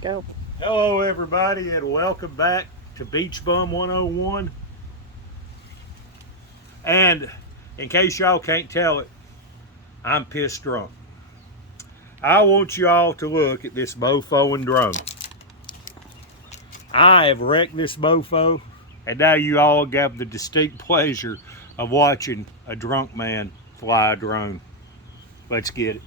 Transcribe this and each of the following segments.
Go. Hello everybody and welcome back to Beach Bum 101. And in case y'all can't tell it, I'm pissed drunk. I want y'all to look at this mofo and drone. I have wrecked this mofo, and now you all have the distinct pleasure of watching a drunk man fly a drone. Let's get it.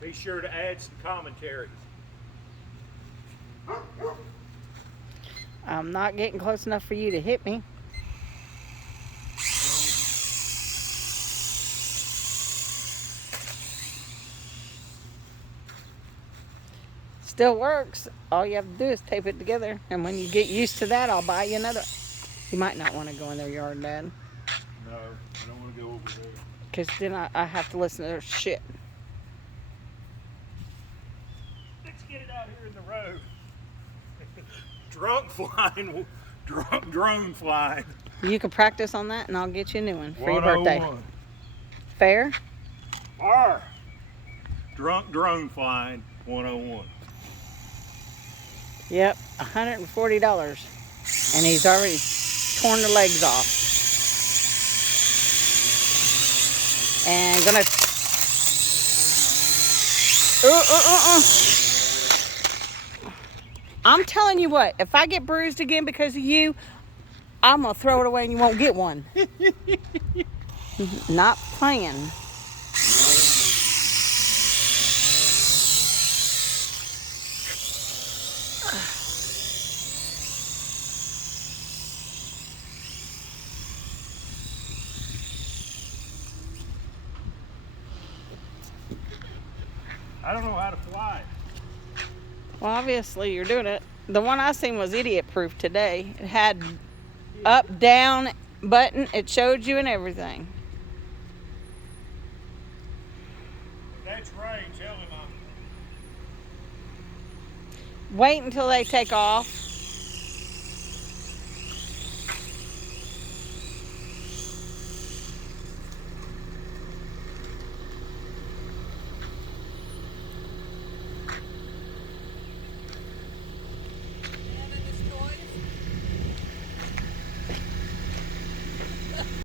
Be sure to add some commentaries. I'm not getting close enough for you to hit me. Still works. All you have to do is tape it together. And when you get used to that, I'll buy you another. You might not want to go in their yard, Dad. No, I don't want to go over there. Because then I have to listen to their shit. Let's get it out here in the road. Drunk flying, drunk drone flying. You can practice on that, and I'll get you a new one for your birthday. 101. Fair? R. Drunk drone flying 101. Yep, $140. And he's already torn the legs off. And gonna... I'm telling you what, if I get bruised again because of you, I'm gonna throw it away and you won't get one. Not playing. I don't know how to fly. Well, obviously you're doing it. The one I seen was idiot proof today. It had up, down button. It showed you and everything. If that's right, tell him Wait until they take off.